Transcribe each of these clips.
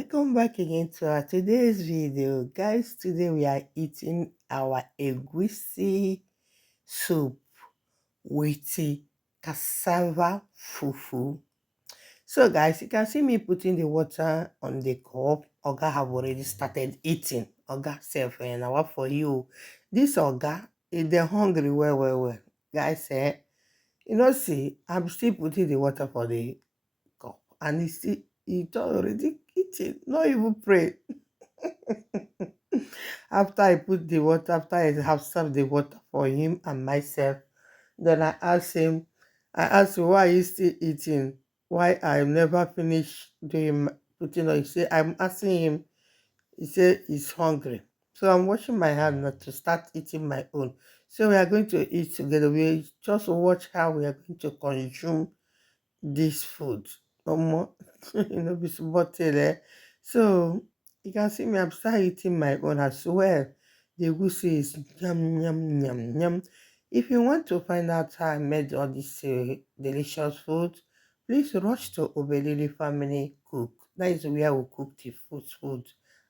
welcome back again to our today's video. Guys, today we are eating our egusi soup with the cassava fufu. So guys, you can see me putting the water on the cup. Oga have already started eating. Oga self and now for you. This Oga, they're hungry well. Guys, see, I'm still putting the water for the cup and he already eating, not even pray. After I put the water, after I have served the water for him and myself, then I asked him, why are you still eating? Why I never finished doing putting on? He said, I'm asking him, he said he's hungry. So I'm washing my hand now to start eating my own. So we are going to eat together. We just watch how we are going to consume this food. Omo, be small thing, eh? So you can see me, I'm start eating my own as well. The egusi is yum yum yum yum. If you want to find out how I made all this delicious food, please rush to Obelili Family Cook. That is where we cook the food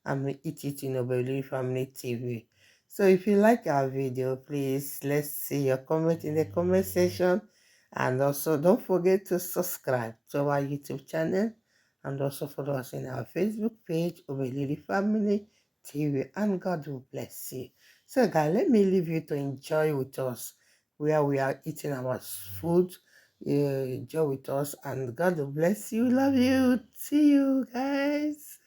and we eat it in Obelili Family TV. So if you like our video, please let's see your comment in the comment section. And also don't forget to subscribe to our YouTube channel and also follow us in our Facebook page, Obelili Family TV, and God will bless you. So guys, let me leave you to enjoy with us where we are eating our food. Enjoy with us and God will bless you. Love you. See you guys.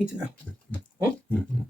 Eat now. Hmm?